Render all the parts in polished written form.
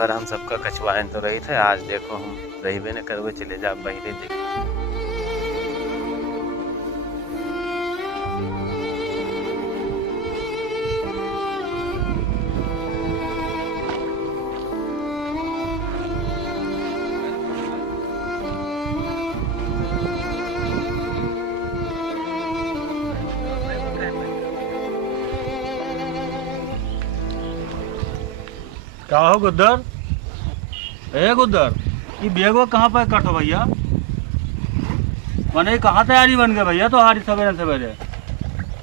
भर हम सबका कछवाएं तो रही थे, आज देखो हम रहीबे न करवे, चले जा बहिरे देख। क्या हो गुद्दर? ए गुद्दर, ये बैग वो कहाँ पर कट हो भैया? मैंने कहाँ तैयारी बन गए भैया? तो हारी सवेरे सवेरे,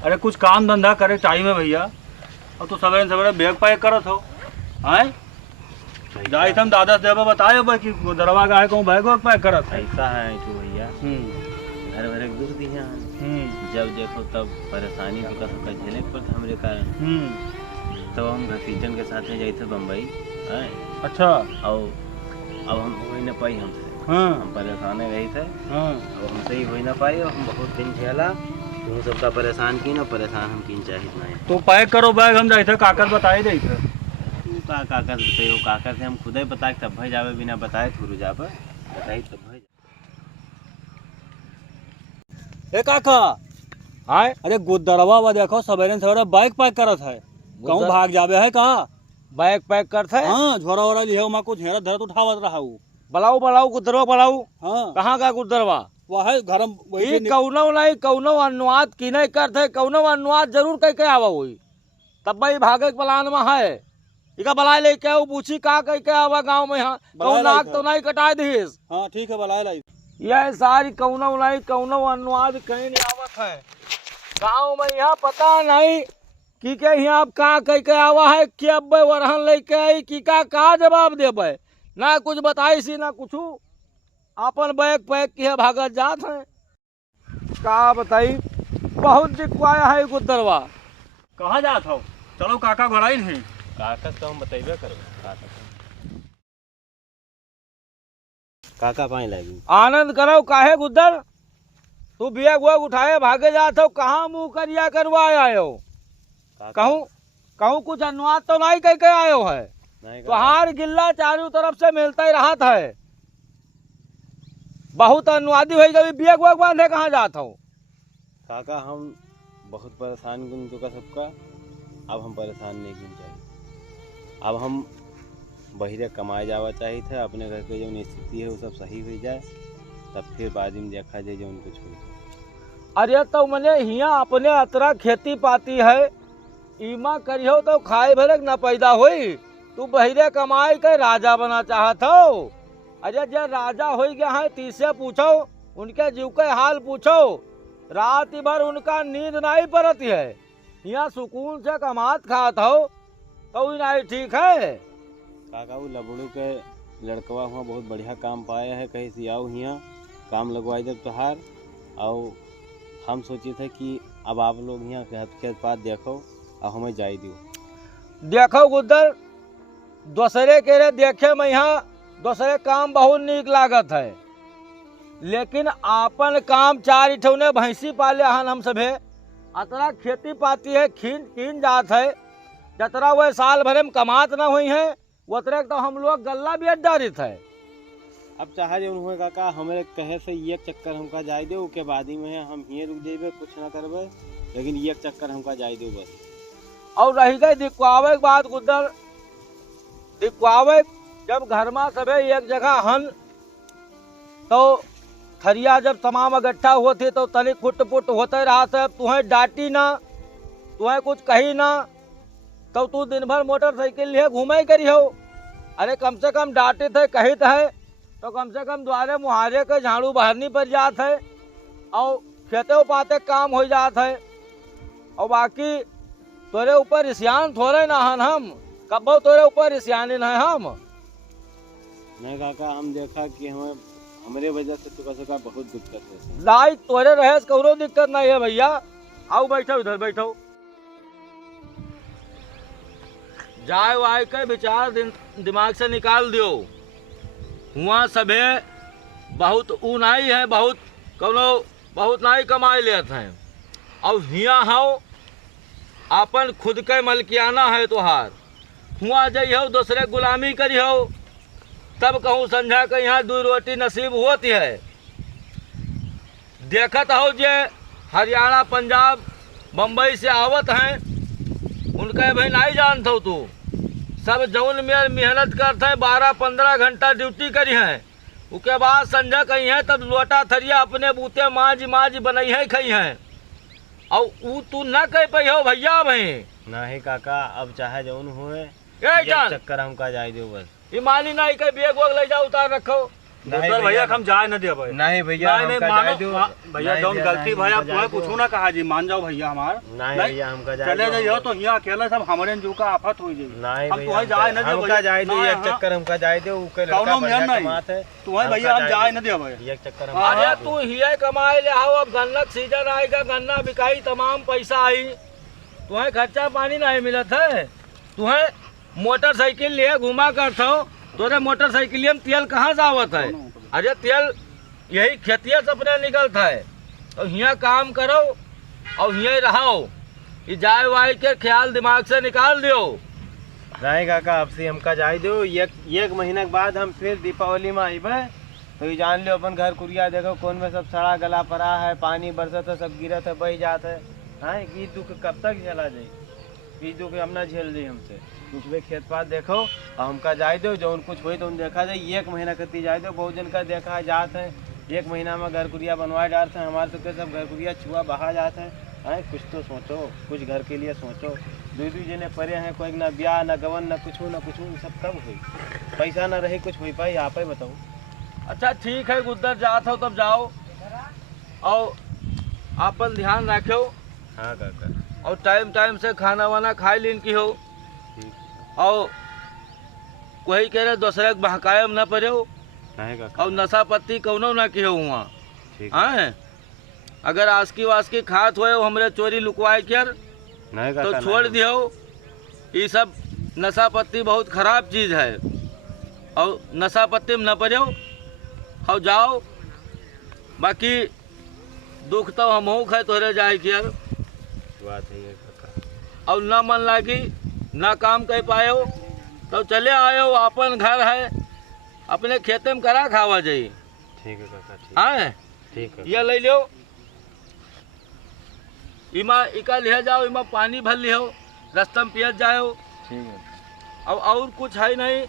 अरे कुछ काम धंधा करे टाइम है भैया, और तो सवेरे सवेरे बैग पैक करत हो आए? जाए तुम दादा से बताए भाई कि गुद्दरवा का है कहूँ बैग वैग पैक करत है। ऐसा है कि भैया घर भर एक दुख दिया, जब देखो तब परेशानी तो झेले पड़ता हमरे कारण। तो हम घसीटन के साथ जाए थे बम्बई। अच्छा। और अब हम हो ही न पाई हमसे। हम परेशान रही थे। अब हमसे ही हो ही न पाई, और हम बहुत दिन झेला। तुम सबका परेशान की ना, परेशान हम किन चाहिए नहीं। तो पैक करो बैग, हम जाए थे काकर बताए रही थे। तू का काकर बताइयो, काकर से हम खुद ही बता तब भाई जावे, बिना बताए थोड़ू जावे, बताई तब भाई। ए काका, हाय, अरे गुद्दरवा वा देखो सवेरे सवेरे बैग पैक करत है, कहूँ भाग जावे है कहा? बैग पैक करते है। हाँ, झोरा वोरा लिहे मा कुछ हेरा धरत उठावत रहा हूँ। बलाऊ बलाऊ गुद्दरवा बलाऊ। हाँ, कहाँ का गुद्दरवा? वह है घरम ये कौनो नहीं कौनो अनुवाद की नहीं करते, कौनो अनुवाद जरूर कह के आवा हुई, तब भाई भागे के प्लान में है। इका बलाए ले के पूछी का कह के आवा गाँव में। हाँ, कौन नाक तो नहीं कटा दीस। हाँ ठीक है, बलाए लाई। यह सारी कौनो नहीं कौनो अनुवाद कहीं नहीं आवत है गाँव में। यहाँ पता नहीं कि के यहाँ आप कहाँ कह के आवा है कि अब वरहन लेके आई कि का जवाब देबे, ना कुछ बताई सी ना कुछ। अपन बैग पैक किए भागत जात है, का बताई। बहुत दिखवाया है गुद्दरवा। कहाँ जात हो? चलो काका घड़ाई नहीं। काका तो हम बताइबे करो। काका पानी लगी आनंद करो काहे गुद्दर, तू बैग वैग उठाए भागे जात हो, कहाँ मुँह करिया करवा आए हो? कहूँ कुछ अनुवाद तो नहीं कह के आयो है? तो हार गिल्ला चारों तरफ से मिलता ही रहा है, बहुत अनुवादी हो गई। बैग वैग बांधे कहाँ जाता हो? काका हम बहुत परेशान गुन तो का सबका, अब हम परेशान नहीं गिन चाहिए। अब हम बहिरे कमाए जावा चाहिए थे, अपने घर के जो स्थिति है वो सब सही हो जाए, तब फिर बाद में देखा जाए जो उनको छोड़। अरे तो मैंने यहाँ अपने अतरा खेती पाती है, ईमा करियो तो खाए भरे न पैदा हुई। तू बहिरे कमाई के राजा बना चाहत हो? अरे जब राजा हो गया है तीसरे पूछो, उनके जीव के हाल पूछो, रात भर उनका नींद नहीं पड़ती है। यहाँ सुकून से कमात खात हो तो नहीं ठीक है। काका वो लबड़ू के लड़कवा हुआ बहुत बढ़िया काम पाया है, कहीं से आओ यहाँ काम लगवाई जब त्योहार। और हम सोचे थे कि अब आप लोग यहाँ खेत पात देखो और हमें जाई दियो। देखो गुद्दर, दूसरे के रे देखे में यहाँ दूसरे काम बहुत नीक लागत है, लेकिन आपन काम चार इठौने भैंसी पाले हन हम सभे, अतरा खेती पाती है खीन जात है, जतरा वह साल भरे में कमात न हुई है, उतरे तो हम लोग गल्ला बेच डारित है। अब चाहे जो हुए काका, हमारे कहे से एक चक्कर हमका जाए दो, उसके बाद ही में हम ही रुक जेबे, कुछ ना करबे, लेकिन एक चक्कर हमका जाए दो बस। और रही गई दिखवावे की बात गुद्दर, दिखवावे जब घर में सभे एक जगह हन तो थरिया जब तमाम इकट्ठा होते तो तनिक फुट फुट होते रहा था। तुम्हें डांटी ना, तुम्हें कुछ कही ना, तो तू दिन भर मोटरसाइकिल लिए घूमे करी हो। अरे कम से कम डांटे थे कही है तो कम से कम द्वारे मुहारे के झाड़ू बहरनी पर जात है, और खेते पाते काम हो जात है। और बाकी तोरे ऊपर ईशान थोड़े ना हन हम, कब तोरे ऊपर ईशान है हम। नहीं काका, हम देखा कि हमारे वजह से तो बहुत दिक्कत है। लाई तोरे रहे कौनो दिक्कत नहीं है भैया, आओ बैठो इधर बैठो। जाए वाय के विचार दिमाग से निकाल दियो। हुआ सभे बहुत ऊनाई है, बहुत कौनो बहुत नाई कमाई लेते हैं, और हिया हो अपन खुद के मलकियाना है तोहार, हुआ जाइ हो दूसरे गुलामी करी हो, तब कहूँ समझा के यहाँ 2 रोटी नसीब होती है। देखत हो जे हरियाणा पंजाब बम्बई से आवत हैं, उनका भाई नहीं जानते हो तू, सब जौन में मेहनत करते हैं 12-15 घंटा ड्यूटी करी हैं, उसके बाद संझा कही है तब लोटा थरिया अपने बूते माज बनई है खई हैं, और ऊ तू न कह पई हो भैया भाई नहीं काका, अब चाहे जौन हुए ए जान चक्कर हमका जाए दो बस। ईमानी नहीं के बेग वोग ले जाओ उतार रखो। गुद्दर भैया हम जाए न दे भाई। नहीं भैया नहीं मानो भैया जौन गलती भैया तुम्हें कुछ ना कहा जी, मान जाओ भैया हमार। नहीं भैया हमका जाए चले जाइयो तो यहाँ अकेला सब हमारे जो का आफत हुई जी। नहीं हम तुम्हें जाए न दे हमका जाए दो एक चक्कर, हमका जाए दो कौनो मेहन नहीं तुम्हें भैया हम जाए न दे भाई एक चक्कर। अरे तू हिया कमाए ले आओ, अब गन्ना सीजन आएगा, गन्ना बिकाई, तमाम पैसा आई, तुम्हें खर्चा पानी नहीं मिलत है। तुम्हें मोटरसाइकिल लिए घुमा करता हो, तोरे मोटरसाइकिल में तेल कहाँ से आवत है? अरे तेल यही खेतिया से अपने निकलता है। तो यहाँ काम करो और यहीं रहो, ये जाए वाए के ख्याल दिमाग से निकाल दियो। नहीं काका, अब से हमका जाए दो, एक महीना के बाद हम फिर दीपावली में आइबे, तो ये जान लो अपन घर कुरिया देखो कौन में सब सड़ा गला पड़ा है, पानी बरसत है, सब गिरत है, बह जात है। हाँ, ये दुख कब तक झेला जाए? ये दुख हम ना झेल जाए हमसे। कुछ भी खेत पात देखो और हमका जाए दो, जो कुछ हुई तो देखा जाए। 1 महीना कती जाए दो, बहुत जन का देखा है जात है, 1 महीना में घर कुरिया बनवाए जाते हैं, हमारे तो सब घर कुरिया छुआ बहा जाते हैं। कुछ तो सोचो, कुछ घर के लिए सोचो। 2 जने परे हैं, कोई ना ब्याह ना गवन ना कुछ सब कब हुई? पैसा ना रही कुछ हुई पाई? आप ही बताओ। अच्छा ठीक है गुद्दर, जात हो तब जाओ और अपन ध्यान रखो। हाँ काका, और टाइम से खाना वाना खाई लीन की हो, और कोई कह रहे दूसरे के बहकायम न पड़े हो, और नशा पत्ती कौनो ना की हो वहाँ। हाँ, अगर आसकी वासकी खात हुए हमरे चोरी लुकवाए कर तो छोड़ दियो। ये सब नशा पत्ती बहुत खराब चीज़ है, और नशा पत्ती में न पड़े और जाओ। बाकी दुख तो हम हो खाए तोरे जाए कि यार बात है काका। और ना मन लागी ना काम कर पाए हो तो चले आए हो, अपन घर है, अपने खेते में करा खावा जाइए। ठीक है काका, ठीक हाँ ठीक है। ये ले लो, इमा इका ले जाओ, इमा पानी भर लियो, रास्ता में पियत जाओ। ठीक है। अब और कुछ है नहीं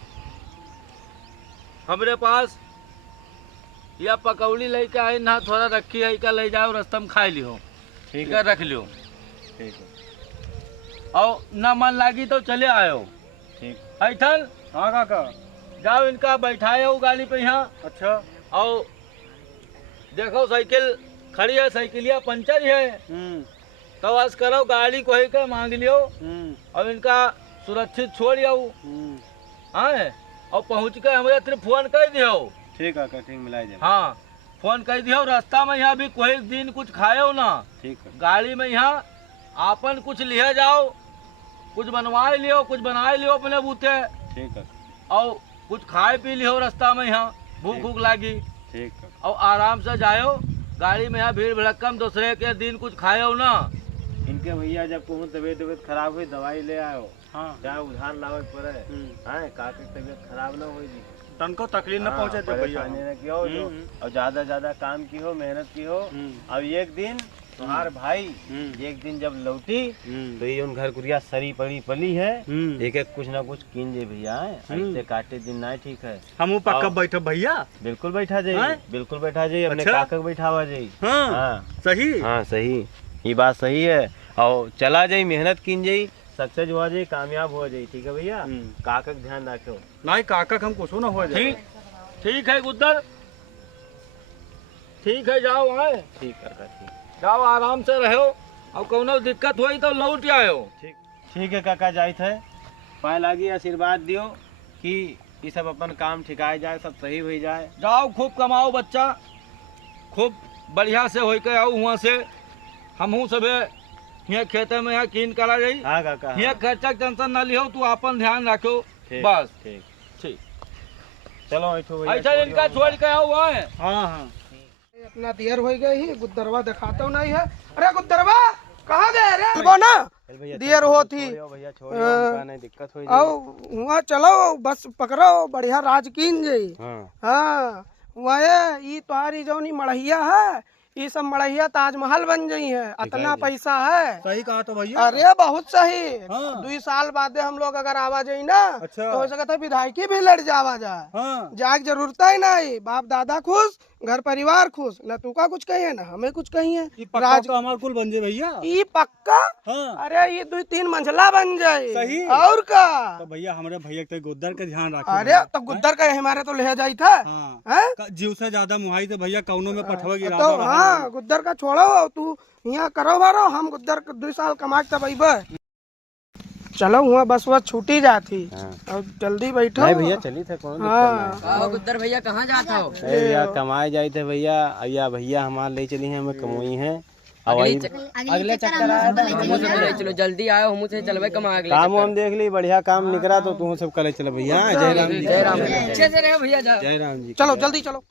हमरे पास, या पकौड़ी लेके आई ना थोड़ा रखी है, इका ले जाओ, रास्ता में खाई लियो, ठीक है, रख लियो। ठीक है। और ना मन लागी तो चले आयो। ठीक। ऐठन हाँ काका, जाओ इनका बैठाए हो गाड़ी पे यहाँ, अच्छा। और देखो साइकिल खड़ी है, साइकिलिया पंचर है, तो बस करो गाड़ी को ही के मांग लियो, और इनका सुरक्षित छोड़ आओ। हाँ, और पहुँच के हमारे तरफ फोन कर दियो। ठीक काका, ठीक मिला जाए। हाँ, फोन कर दियो। रास्ता में यहाँ भी कोई दिन कुछ खाए ना, ठीक है। गाड़ी में यहाँ आपन कुछ लिया जाओ, कुछ बनवाए लियो, कुछ बनाए लियो अपने बूते। ठीक है। और कुछ खाए पी लियो रास्ता में, यहाँ भूख लागी। ठीक है। और आराम से जाओ, गाड़ी में यहाँ भीड़ भड़क्कम, दूसरे के दिन कुछ खाओ ना। इनके भैया जब कहूँ तबीयत खराब हुई दवाई ले आयो। हाँ, चाहे उधार लावे पड़े। हाँ, काके तबीयत खराब ना हो जी, तनको तकलीफ न पहुँचे दे भैया। न किया हो जो, और ज्यादा काम की हो, मेहनत की हो। अब एक दिन तुम्हार भाई एक दिन जब लौटी तो ये उन घर कुरिया सरी पड़ी पली है, एक कुछ ना कुछ कीन जे भैया। ऐसे काटे दिन ना ठीक है। हम पक्का बैठो भैया, बिल्कुल बैठा जाइए, बिल्कुल बैठा जाइए, अपने काका बैठावा जाइए। हाँ सही, हाँ सही, ये बात सही है। और चला जाई, मेहनत कीन जाई, सक्सेस हो जाए, कामयाब हो जाए। ठीक है भैया, काका का ध्यान रखो। नहीं काका हम कुछ ना हो जाए। ठीक है गुद्दर, ठीक है, जाओ। आए ठीक काका, ठीक। जाओ, आराम से रहो, और कोनो दिक्कत हुई तो लौट आयो। ठीक है काका, जाए थे पाए लागी, आशीर्वाद दियो कि ये सब अपन काम ठिकाए जाए, सब सही हो जाए। जाओ, खूब कमाओ बच्चा, खूब बढ़िया से हो के आओ वहाँ से। हमहू सबे यहाँ खेते में यहाँ कीन करा जाई। हाँ काका, यहाँ खर्चा टेंशन ना लियो, तू अपन ध्यान रखो बस। ठीक ठीक, चलो ऐसा इनका छोड़ के आओ। है हाँ, अपना देर हो गई ही, गुद्दरवा दिखाता नहीं है। अरे गुद्दरवा कहाँ गए रे? ना चल भैया, देर चल, होती। छोड़ियो भैया, छोड़ियो, हमका नहीं दिक्कत हो आओ वहाँ चलो बस पकड़ो बढ़िया राज कीन जी। हाँ हाँ वह ये तुम्हारी जौनी मड़हिया है, ये सब मड़हिया ताजमहल बन गई है, इतना पैसा है। सही कहा तो भैया। अरे बहुत सही। हाँ। 2 साल बाद हम लोग अगर आवा जाई ना, अच्छा। तो हो सकता है विधायकी भी लड़ जावा जाए। हाँ जाग जरूरत ही नहीं, बाप दादा खुश, घर परिवार खुश, न तू का कुछ कहिए ना हमें कुछ कहिए। ये पक्का तो हमारे कुल बन जाए भैया। ये पक्का। हाँ अरे ये 2-3 मंजिला बन जाए। सही। और का। तो भैया हमारे भैया के गुद्दर का ध्यान रखे। अरे तो गुद्दर का हमारे तो ले जाई था। हाँ हैं? जीव से ज्यादा मुहाई तो भैया कौनों में पठवा गिरा तो हाँ गुद्दर का छोड़ो, तू यहाँ करो बारो, हम गुद्दर 2 साल कमा के तब अइबे। चलो वहाँ बस छूटी जाती। हाँ। और जल्दी बैठो। नहीं भैया, चली थे, कौन दिक्कत नहीं। गुद्दर भैया कहाँ जाता हो? अरे भैया कमाए जाए थे भैया, या भैया हमारे ले चली हैं, हमें कमोई है। अगले चक्कर आया था, हमू से बोले चलो जल्दी आओ, हमू से चलवे कमा अगले काम हम देख ली, बढ़िया काम निकला तो तू सब करे चलो भैया। जय राम जी, जय राम। अच्छे से रहे भैया, जाओ। जय राम जी। चलो जल्दी चलो।